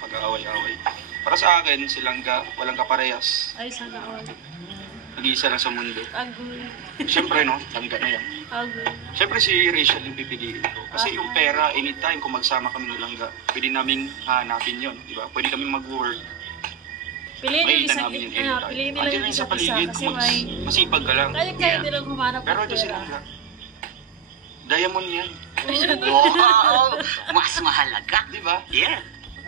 pag-aaway-away. Para sa akin, silang walang kaparehas. Ay, sana all. Nag-iisa lang sa mundo. Agoy. Siyempre, no? Langga na yan. Agoy. Siyempre si Rachel yung pipiliin ko. Kasi yung pera, anytime kung magsama kami ng langga, pwede naming hanapin yun, di ba? Pwede kami mag-work. Piliin nila Makikita isang namin yung piliin anytime. nila Andiyan yung lang sa isa't isa paligid, kasi kung may masipag ka lang. kaya nilang humanap Pero ng ito si pera. langga. Diamond yan. Wow! Mas mahalaga. Di ba? Yeah.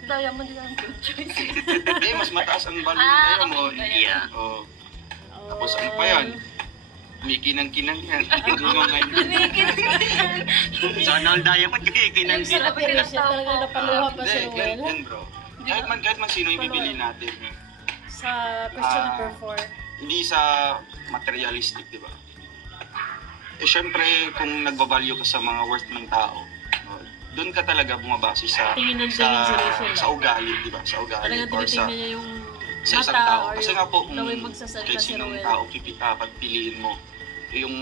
Diamond din ang good choice. Hindi, mas mataas ang value ng diamond. Yeah. Oh. Tapos ano pa yan? May kinang-kinang yan. Hindi mo ngayon. Sana all diamond kayo Yung sa pera siya talaga napaluha pa si Hindi, Ruel. yan bro. Kahit man sino yung bibili natin. Sa question number 4. Hindi sa materialistic, di ba? Eh syempre, kung nagbabalyo ka sa mga worth ng tao, doon ka talaga bumabase sa Tingin ng tingin si Rachel. sa ugali, di ba? Sa ugali Talagang or sa tinitingnan niya yung sa isang mata tao. or Kasi yung nga po, kung the way magsasalita kahit si sinong Ruel. tao pagpiliin mo, yung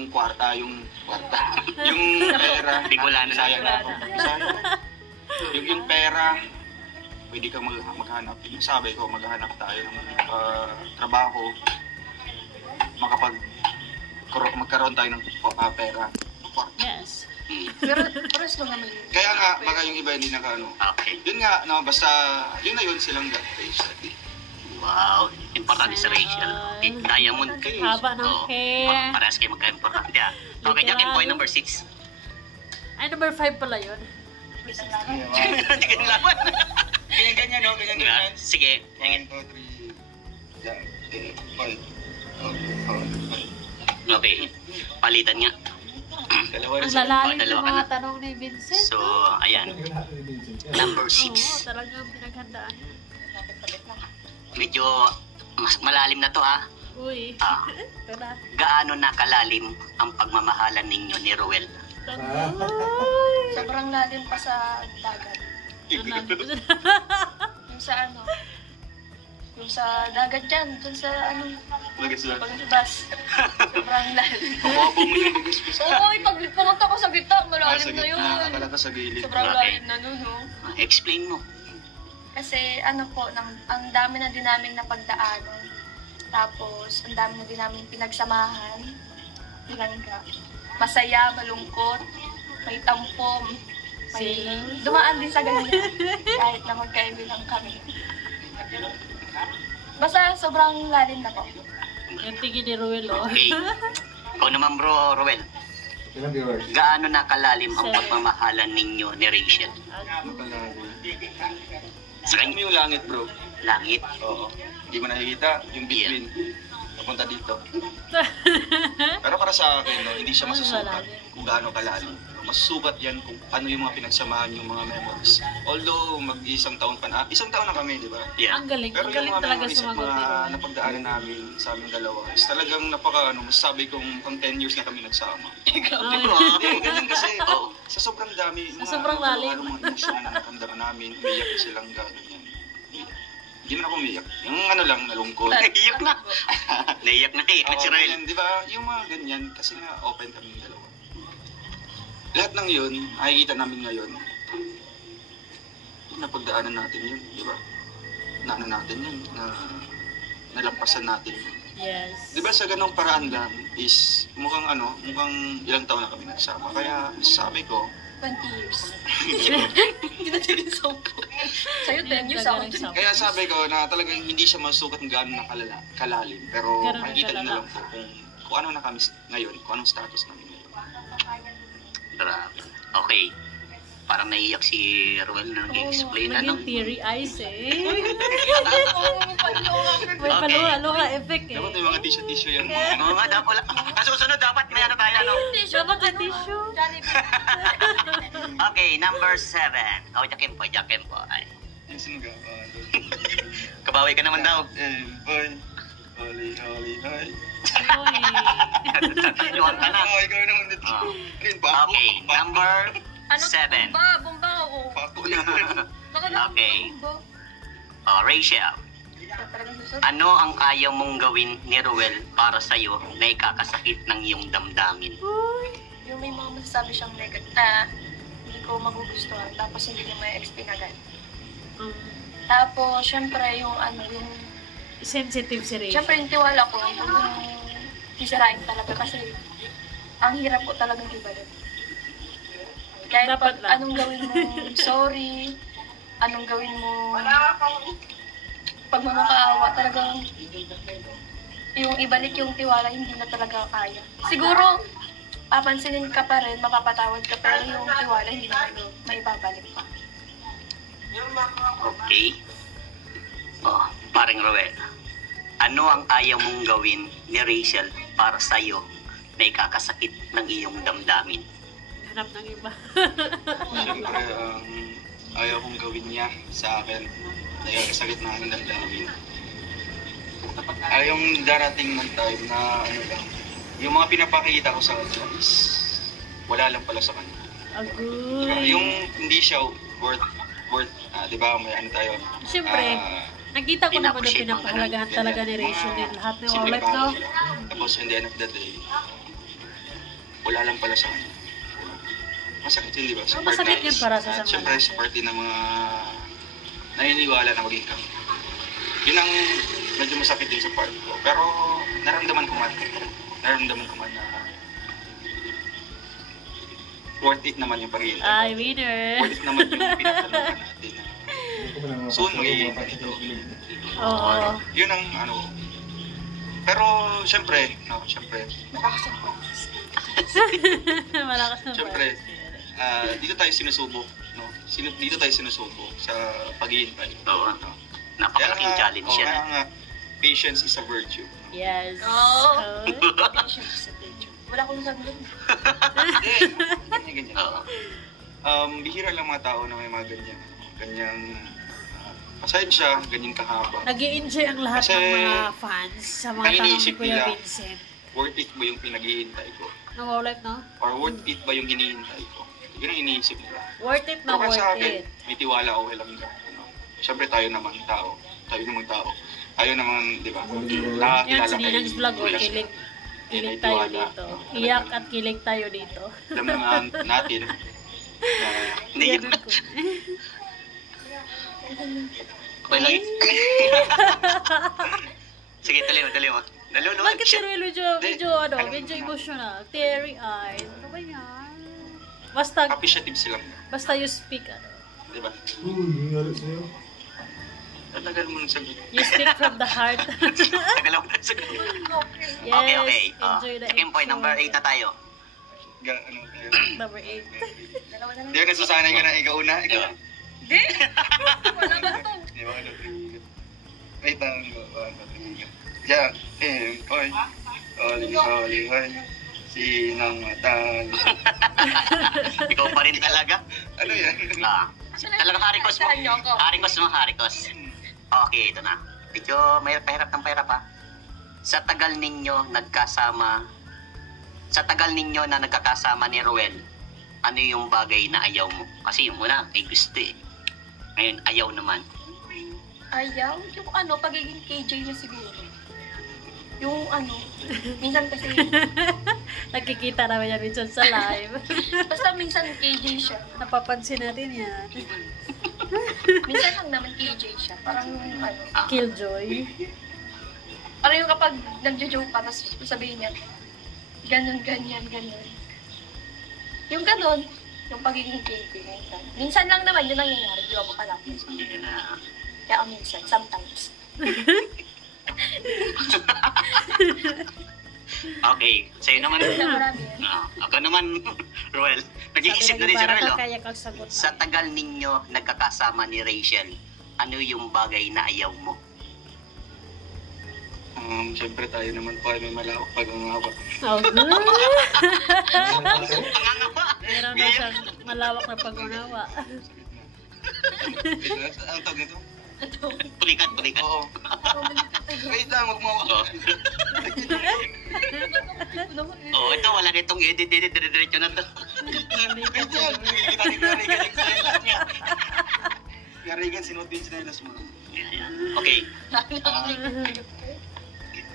yung pera, Bicolano na. Bisaya ako. Bisaya. Yung pera, pwede kang maghanap. Yung sabi ko, maghanap tayo ng trabaho, magkaroon tayo ng pera. Yes. Pero pares lang naman yun. Kaya nga, baka yung iba hindi nakaano. Okay. Yun nga, no, basta, yun na yun silang Wow. Importante sa Rachel. Diamond kayo. Haba ng hair. Parehas kayo magka-importante. Okay, Jackie, point number 6. Ay, number 5 pala yun. Hindi ka nilaban. Ganyan-ganyan, no? Ganyan-ganyan. Sige. 1, 2, 3. Yan. Okay. 5. Okay. Palitan nga. Dalawa Ang rin sila. lalalim ng dalawa ka mga na. tanong ni Vincent. So, ayan. Number 6. Oo, talagang pinaghandaan. Medyo mas malalim na to ha. Uy. Ah, Tara. gaano na kalalim ang pagmamahalan ninyo ni Ruel? Tagoy. Sobrang lalim pa sa dagat. Yung sa ano, yung sa dagat dyan, dun sa ano, Lagas lang. paglabas. Sobrang lalim. Pababo mo yung lagas ko sa... Oo, pag pumunta ko sa gitna, malalim na yun. Akala ka sa gilid. Sobrang Okay. lalim na nun, no? Explain mo. Kasi ano po, ang dami na din namin napagdaanan. Tapos, ang dami na din namin pinagsamahan. Bilangga. Masaya, malungkot, may tampom, may dumaan din sa ganyan. Kahit na magkaibilang kami. Basta sobrang lalim na po. Yung tingin ni Ruel, oh. Okay. Ikaw naman bro, Ruel. Gaano na kalalim ang pagmamahalan ninyo ni Rachel? Sa kanya yung langit, bro. Langit. Oo. Hindi mo nakikita yung between. Papunta dito. Pero para sa akin, no, hindi siya masusukat kung gaano kalalim. Masusukat yan kung ano yung mga pinagsamahan yung mga memories. Although mag-isang taon pa na, isang taon na kami, di ba? Yeah. Ang galing. Pero Ang yung galing mga talaga memories at sumagot ni mga Ruel. napagdaanan namin sa aming dalawa is talagang masasabi kong pang 10 years na kami nagsama. Hindi, ganyan kasi, sa sobrang dami, Sa sobrang lalim. mga emosyon na nakamdaman namin, umiyak silang gano'n yan. Hindi man ako umiyak. Yung ano lang, nalungkot. Naiyak na. Naiyak na eh. Oo, Si Ruel. ganyan, di ba? Yung mga ganyan, kasi nga open kami yung dalawa. Lahat ng yun, nakikita namin ngayon, napagdaanan natin yun, di ba? Naano natin yun, nalampasan natin yun. Yes. Di ba sa ganong paraan lang is mukhang ilang taon na kami nagsama. Kaya sabi ko, 20 years. Hindi na din sa upo. Sa'yo 10 years ako. kaya sabi ko na talagang hindi siya masukat ng gaano na kalalim. Pero Ganun makikita nyo na talaga. lang po kung ano na kami ngayon, kung anong status namin ngayon. Grabe. Okay. Parang naiyak si Ruel na nag-explain. Naging teary eyes eh. May paluha-luha effect eh. Dapat may mga tissue yan. Oo nga, dapat. Kasusunod dapat may ano tayo, ano? Dapat sa tissue. Okay, number 7. Oh, Jakim po. Ay. Yung sinuga. Kabawi ka naman daw. Boy. Holy, hoy. Uy. Luwag ka na. Ikaw naman dito. Ah. Ayun, bako. Okay, number 7. Bomba ako. Bako na. Okay. Oh, Rachel. Ano ang kaya mong gawin ni Ruel para sa'yo na ikakasakit ng iyong damdamin? Yung may mga masasabi siyang negative, hindi ko magugustuhan, tapos hindi niya may explain agad. Tapos, syempre, yung Sensitive si Rachel. syempre, yung tiwala ko, yung sisirain talaga kasi ang hirap po talagang ibalik. Kahit Dapat pag lang. anong gawin mo, sorry, anong gawin mo, pag mamakaawa, talagang yung ibalik yung tiwala, hindi na talaga kaya. Siguro, papansinin ka pa rin, mapapatawad ka, pero yung tiwala, hindi na may babalik pa. Okay. Oh, paring Roel. Ano ang ayaw mong gawin ni Rachel para sa'yo na ikakasakit ng iyong damdamin? Hanap ng iba. Siyempre, ayaw kong gawin niya sa akin. Nagkakasakit na ang damdamin. Yung darating ng time na yung mga pinapakita ko sa kanya is wala lang pala sa kanya. Diba? Agoy. Yung hindi siya worth, di ba, may ano tayo. Siyempre, nakita ko naman yung Pinappreciate mo, pinapahalagahan talaga ni Rachel din. Lahat ng simple wallet, bagay no? lang. Tapos, in the end of the day, wala lang pala sa kanya. Masakit yun, di ba? Oh, masakit yun para sa At syempre, sa party ng mga naniniwala na maging kami. Yun ang medyo masakit din sa part ko. Pero, naramdaman ko man na worth it naman yung pag-iintay. Ay, winner. Worth it naman yung pinagtanungan natin na soon mag-iintay ito. Oo. Yun ang pero syempre, Malakas na syempre, dito tayo sinusubok, no? Dito tayo sinusubok sa pag-iintay. Oo. Napakalaking challenge yan. Kaya nga, patience is a virtue. Yes. Oh. Oh. Wala akong sagot. Ganyan. Oo. Bihira lang mga tao na may mga ganyang pasensya, ganyan kahaba. Nag-i-enjoy ang lahat Kasi, ng mga fans sa mga ang tanong ni iniisip Kuya nila, Vincent. Worth it ba yung pinag-iintay ko? No wallet, no? Or worth it ba yung hinihintay ko? Yun ang iniisip nila. Worth it na Pero para worth sa akin, it. may tiwala ako kay Langga. Siyempre tayo naman tao. Tayo naman, di ba? Yun, Nakakilala si kay Ninang's vlog, oh, Kuya. kilig. May Kilig tayo tiwala. dito. Iyak at kilig tayo dito. Alam naman natin na Hindi yun. Ganun ko. Okay lang. Sige, tuloy mo. Nalulunod Bakit si siya. Ruel medyo emotional? Teary eyes. Ano ba yan? Basta appreciative sila. you speak, Di ba? Nangyari sa'yo? Tatagal mo nang sagot. You speak from the heart. Tagal ako na sagot. Yes, Okay. enjoy the Second point, number 8 na tayo. Number 8. Dalawa na lang. Di ba nasasanay ka na ikaw una? Ikaw. Hindi! Wala ba ito? Di ba ano? Wait lang. Yeah. Hoy. Hoy. Sinang matan. Ikaw pa rin talaga. Ano yan? Talagang harikos mo. Harikos. Okay, ito na. Medyo mahirap ng pahirap ha. Sa tagal ninyo na nagkakasama ni Ruel, ano yung bagay na ayaw mo? Kasi yung muna, ay gusto eh. Ngayon, ayaw naman. Ayaw? Yung pagiging KJ niya siguro. Yung minsan kasi, Nakikita naman yan minsan sa live. basta minsan KJ siya. Napapansin natin yan. Minsan lang naman KJ siya. Parang Killjoy. parang yung kapag nagjo-joke ka, tapos sabihin niya, ganun. Yung ganun, yung pagiging KJ. Minsan lang naman yun nangyayari, di ba mo palapit. Kaya minsan, sometimes. Okay, sa'yo naman. Marami yan. Ako naman, Ruel. Nag-iisip na rin si Ruel. Oh. Kaya kang sagot. Sa tagal ninyo nagkakasama ni Rachel, ano yung bagay na ayaw mo? Siyempre tayo naman po ay may malawak pag-ungawa. Oh, good. Pangangapa! Meron na siyang malawak na pag-unawa. Ang tawag nito? Pulikat. Oo. Wait lang, magmawa. Oh, ito, wala nitong edit, dire-diretso na to. Wait lang, Garigan, sinuot din sinelas mo. Okay.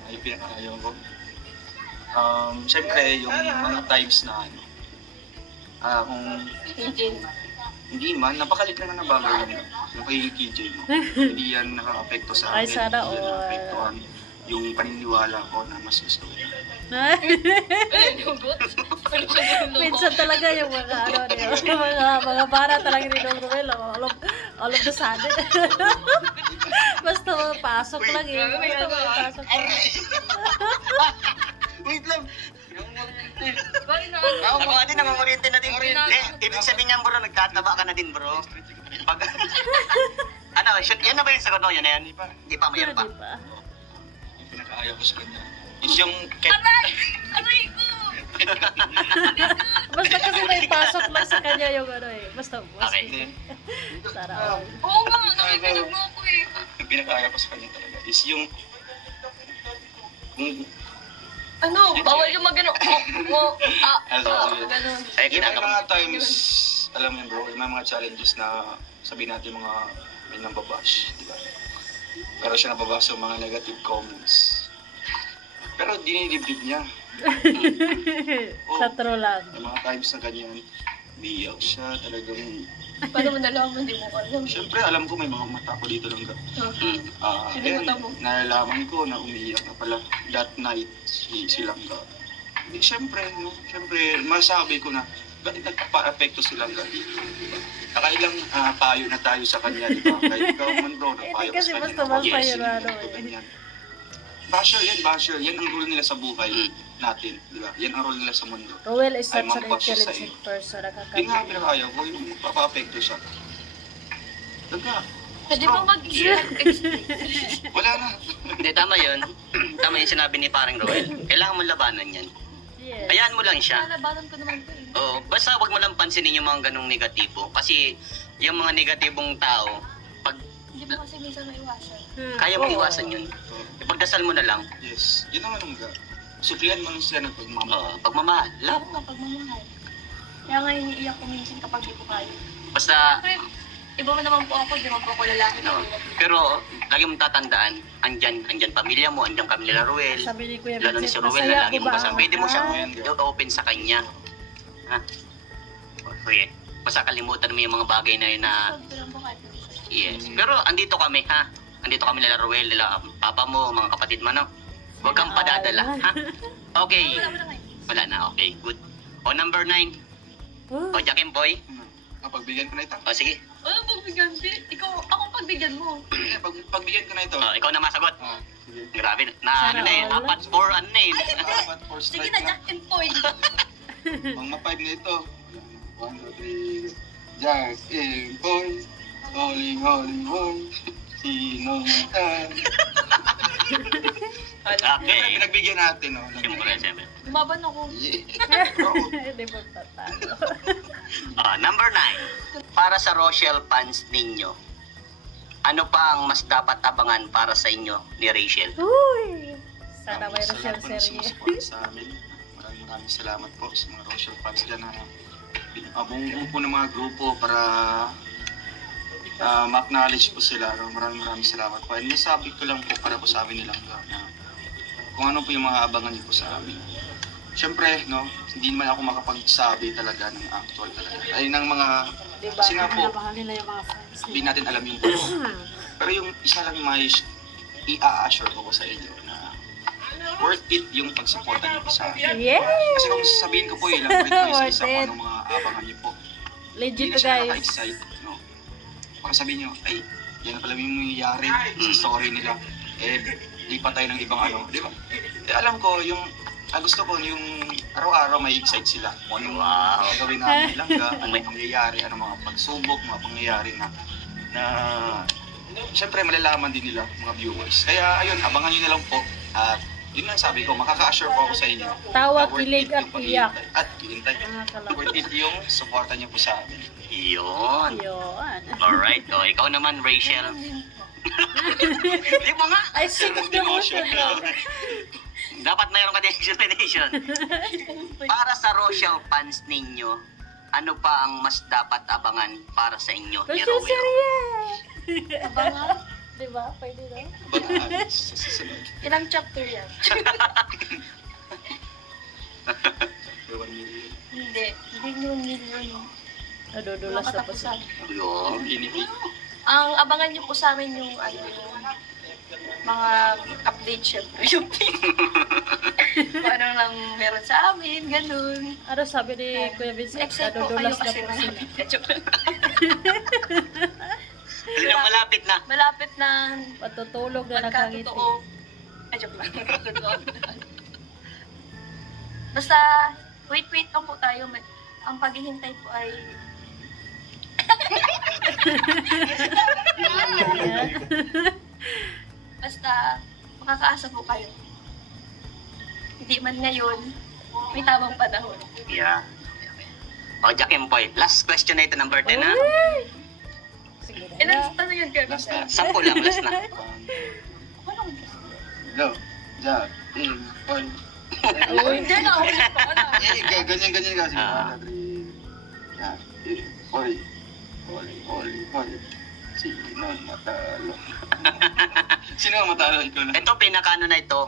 Ay, pinakaayaw ko. Siyempre, yung mga types na kung KJ. Hindi man, napakalit na ng bagay yan. Yung kay KJ mo. Hindi yan nakaka-apekto sa Ay, akin. sana Hindi yan all. nakaka-apektuhan yung paniniwala ko na mas gusto ko. Minsan talaga yung mga mga bara talaga ni Dong Ruel, all of the sudden. Basta pasok lang eh. Basta pasok lang. Wait lang! Ako nga din, nangunguryente na din. Ibig sabihin niyan bro, nagtataba ka na din bro. Pag... ano, shoot, yan na ba yung sagot mo? Yan na yan? Hindi pa, mayroon pa. Di ba? Yung pinakaayaw ko sa kanya is yung... Aray ko! Basta kasi may pasok lang sa kanya yung ano eh. Basta Okay. Sana all. Oo nga, nakikinig mo ako eh. Yung pinakaayaw ko sa kanya talaga is yung... Ano, bawal yung magano. Ganun. Ay, Yung may ginagawa. mga times, alam mo yun bro, yung may mga challenges na sabihin natin mga may nambabash, di ba? Pero siya nababash yung mga negative comments. Pero dinilibdib niya. Sa true lang. Yung mga times na ganyan, biyak siya talagang... Paano mo nalaman, hindi mo alam. Siyempre, alam ko may mga mata ko dito lang. Sino Ayun, mata mo? nalalaman ko na umiiyak na pala that night si Langga. Siyempre, no? Siyempre, masabi ko na bakit nagpa-apekto si Langga dito? Nakailang payo na tayo sa kanya, di ba? Kahit ikaw man bro, napayo ka kasi sa basta kanya. payo na ano ganito, eh. ganyan. Basher. Yan ang role nila sa buhay natin, di ba? Yan ang role nila sa mundo. Ruel is such Ay, an magbasa sa intelligent person. Hindi nga pinakayaw ko, yung magpapa-apekto siya. Langga, Pwede ba wala na. Hindi, tama yun. Tama yung sinabi ni parang Roel. Kailangan mo labanan yan. Yes. Hayaan mo lang siya. Lalabanan ko naman ito eh. Oo, basta wag mo lang pansinin yung mga ganong negatibo. Kasi yung mga negatibong tao, pag Hindi mo kasi minsan maiwasan. kaya mong iwasan yun, ipagdasal mo na lang. Yes, yun naman ang ga. Suklian mo lang sila ng pagmamahal. Pagmamahal, love. Lalo nga pagmamahal. Kaya nga iniiyak ko minsan kapag di ko kaya. Basta, Siyempre, iba mo naman po ako, di naman po ako lalaki. no. Pero, lagi mong tatandaan, andyan pamilya mo, andyan kami nila Ruel. Sabi ni Kuya Lalo na si Vincent, Ruel masaya na lagi ko mong ba kasama. ang Pwede mo siyang mahal? open sa kanya. Ha? Okay. Basta kalimutan mo yung mga bagay na yun na, yes. Pero andito kami, ha? Andito kami nila Ruel, nila papa mo, mga kapatid mo, no? Huwag kang padadala, ha? Okay. Wala na, okay, good. O, number 9. O, Jackie Boy. Pagbigyan ko na ito. O, sige. Ano pagbigyan si? Ikaw, ako pagbigyan mo. Sige, pagbigyan ko na ito. O, ikaw na masagot. Sige. Grabe, na Sana ano na eh, all. 4 for ano na eh. Apat for Sige strike na, na. Jack and Point. Mga 5 na ito. 1, 2, 3. Jack and Boy. Holy, holy, holy. Sino tayo? Okay. Pinagbigyan natin, no? Siyempre. Lumaban ako. Yeah. Oo. Hindi mo tatalo. Number 9. Para sa Rochelle fans ninyo, ano pa ang mas dapat abangan para sa inyo ni Rachel? Uy! Sana mayroon siyang Salamat po sa serye. support sa amin. Maraming salamat po sa mga Rochelle fans dyan na bumuo po ng mga grupo para ma-acknowledge po sila. Maraming salamat po. And nasabi ko lang po para po sa amin nilang na kung ano po yung mga abangan niyo po sa amin. Siyempre, no, hindi naman ako makapagsabi talaga ng actual talaga. Ay, ng mga, Diba? kasi nga po, Mahal nila yung mga fans hindi nila. natin alam yung totoo. Pero yung isa lang may i-assure ko sa inyo na worth it yung pagsuporta niyo po sa akin. Yes! Kasi kung sasabihin ko po ilang tweet ko isa-isa Worth kung it. anong mga abangan niyo po, hindi Legit na to siya guys. nakaka-excite. No? Baka sabihin niyo, ay, yan na pala yung mangyayari sa story nila. Eh, lipat tayo ng ibang ano, di ba? Eh, alam ko, yung gusto ko yung araw-araw may excite sila. Kung anong gagawin namin lang ka, ano may pangyayari, ano mga pagsubok, mga pangyayari na siyempre malalaman din nila mga viewers. Kaya ayun, abangan nyo na lang po. At yun nga sabi ko, makaka-assure po ako sa inyo. Tawa, na worth kilig it at yung paghihintay. iyak. At hihintay. Nakakalaki. Worth it yung supportan nyo po sa amin. Yun. Yun. Alright. O, ikaw naman, Rachel. Di ba nga? I sing of devotion. Dapat mayroon ka din explanation. Para sa Rochelle fans ninyo, ano pa ang mas dapat abangan para sa inyo ni Rochelle Rowell? serye! Abangan. Diba? Pwede na? Abangan sa susunod. Ilang chapter yan? 1 million. Hindi. Hindi mo million. Nadudulas na po siya. Yun. Ginipig. Ang abangan niyo po sa amin yung mga update syempre. Yung kung ano lang meron sa amin, ganun. Ano sabi ni Kuya Vincent? Except po kayo Nadudulas na kasi po sila. Malapit na. Malapit na Patutulog na nakangiti. magkatotoo. Ay, joke lang. Magkatotoo. Basta, wait lang po tayo. Ang paghihintay po ay basta makakaasa po kayo. Hindi man ngayon, may tamang panahon. Yeah. Okay, Jack and Boy. Last question na ito, number 10 na. Sige na. Ilan tanong yun kayo? Last na. 10 lang, last na. Go. Jack. Paul. Hindi na, ulit pa. Ganyan kasi. Ah. Jack. Paul. Paul. Sino ang matalo? Sino ang matalo ko na? Ito, pinakaano na ito.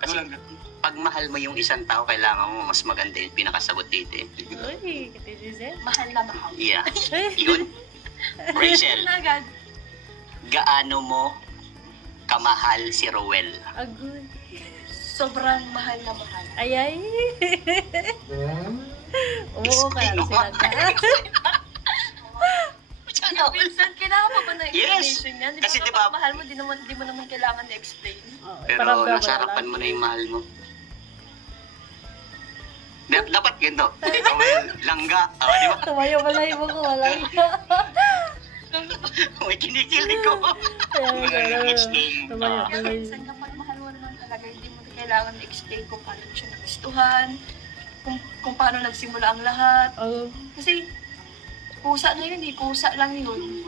Kasi Walang pag mahal mo yung isang tao, kailangan mo mas maganda yung pinakasagot dito. Uy, katinisip. Mahal na mahal. Yeah. Yun. Rachel, Agad. gaano mo kamahal si Rowel? Agoy. Sobrang mahal na mahal. Ayay. Oo, kaya sila ka. Minsan, kailangan pa ba na Yes. explanation yan? Kasi Di diba- ba, mahal mo, di mo naman kailangan na-explain. Pero nasa harapan mo na yung mahal mo. Dapat ganito. Rowel, langga. Di ba? Tumayo wala yung mga wala. May kinikilig ko. Tumayo Kaya wala minsan, kapag mahal mo naman talaga, hindi mo kailangan na-explain kung paano mo siya nagustuhan, kung paano nagsimula ang lahat. Oh, Kasi, kusa na yun eh. Kusa lang yun.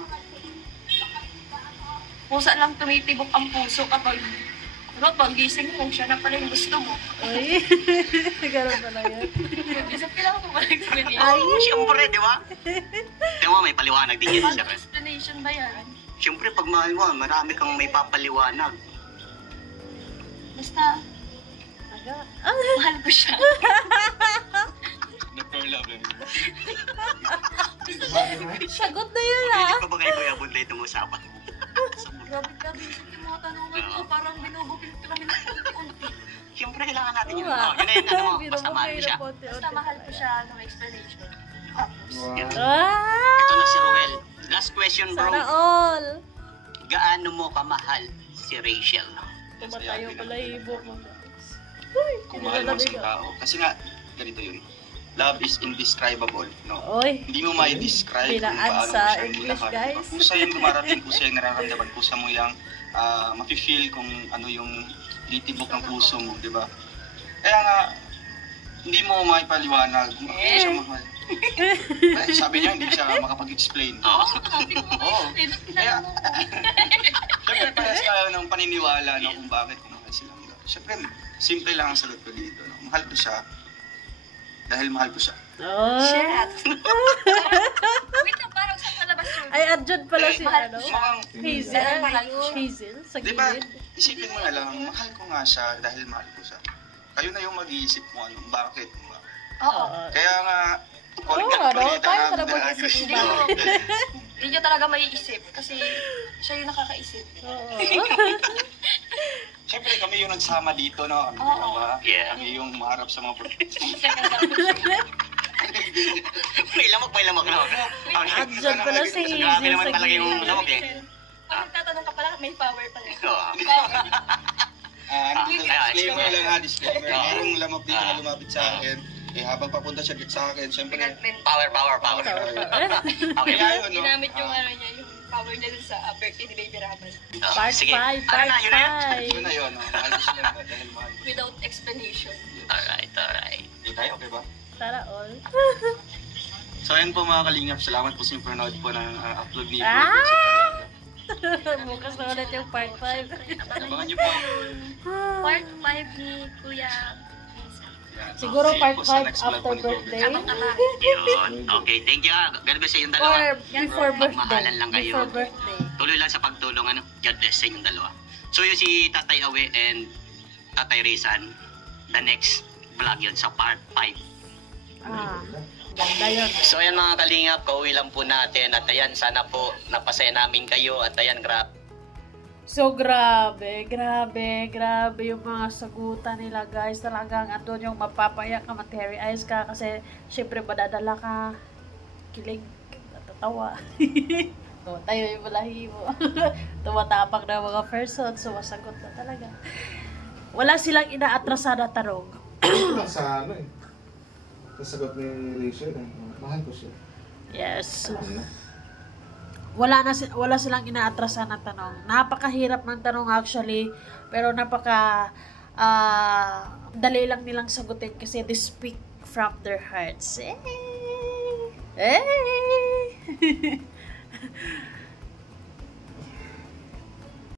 Kusa lang tumitibok ang puso kapag pag gising mo, siya na pala yung gusto mo. ay. Ganun talaga. Kasi kailangan mo pala explanation. Oo, siyempre, di ba? Di ba, may paliwanag din yan siya. Ano explanation ba yan? Siyempre, pag mahal mo, marami kang may papaliwanag. Basta, Aga. mahal ko siya. Nag-pearl love eh. Sagot na yun ah. Hindi ko ba kayo Kuya Bunday itong usapan? Grabe, yung mga tanungan ko, parang binubukil ko lang ng unti-unti. Siyempre, kailangan natin yun. Oo, ah. Oh, yun na yun, ano mo, basta mahal mo siya. Basta mahal ko siya ng explanation. Tapos, Yun. Ah! Ito na si Rowel. Last question, bro. Sana all. Gaano mo kamahal si Rachel? Tumatayo pala yung ibok mo. Kung mahal mo isang tao. Kasi nga, ganito yun. Love is indescribable, no? Oy. Hindi mo ma-describe kung Pinaan paano sa mo siya English, minahal. guys. Kung sa'yo yung dumarating, kung sa'yo yung nararamdaman, kung sa mo yung mafe-feel kung ano yung titibok ng puso mo, di ba? Kaya nga, hindi mo maipaliwanag kung ano siya mahal. Eh, sabi niya, hindi siya makapag-explain. Oo. Oo. Kaya, syempre parehas tayo ng paniniwala no, kung bakit mahal silang dalawa. Syempre, simple lang ang sagot ko dito. No? Mahal ko siya dahil mahal ko siya. Oh. shit. Wait lang, parang sa palabas yun. Ay, adjud pala si Mahal ano. Mukhang, Hazel. Mahal ko. Hazel. Sa di ba, gilid. isipin mo na lang, mahal ko nga siya dahil mahal ko siya. Kayo na yung mag-iisip mo ano, bakit. Diba? Oo. Kaya nga, Oo, ano, tayo na mag-isip Hindi mo. mo, hindi nyo talaga maiisip kasi siya yung nakakaisip. Oo. Siyempre kami yung nagsama dito, no? Kami, Oo. diba? Yeah. Kami yung maharap sa mga May lamok na. Adjud pala si Grabe Hazel naman sa talaga yung gilid. lamok eh. Pag nagtatanong ka pala, may power pala. Oo. Disclaimer lang ha, disclaimer. Ah. Merong lamok dito na lumapit sa akin. Eh, habang papunta siya dito sa akin, siyempre, Power. Okay. kaya yun, no? Ginamit yung ano niya, yung power niya dun sa birthday ni Baby Raman. Oh, Part sige. 5, Ano part na, yun na yun? 5. Yun na yun, no? Mahal ko siya dahil mahal ko. Without explanation. Alright. Hindi tayo, okay ba? Sana all. So ayun po mga kalingap, salamat po sa panood po ng upload ni Ah! Bukas na ulit yung part 5. Abangan niyo po. Part 5 ni Kuya. Yan. Siguro See you part po sa 5 next vlog after po ni Kobe. birthday. Abang-abang. Yun. Okay, thank you. God bless sa inyong dalawa. Or before birthday. Magmahalan lang kayo. Before birthday. Tuloy lang sa pagtulong. God bless sa inyong dalawa. So yun si Tatay Awe and Tatay Rizan. The next vlog yun sa part 5. Ah. Ganda yun. So ayan mga kalingap, pauwi lang po natin. At ayan, sana po napasaya namin kayo. At ayan, So, grabe yung mga sagutan nila, guys. Talagang andun yung mapapayak ka, ma-teary eyes ka, kasi syempre madadala ka, kilig, natatawa. Tayo yung malahi mo. Tumatapak na mga person, sumasagot na talaga. Wala silang inaatrasa na tanong. Sa ano eh. Kasagot ni Rachel, mahal ko siya. Yes. Wala silang inaatrasan na tanong. Napakahirap ng tanong actually, pero dali lang nilang sagutin kasi they speak from their hearts.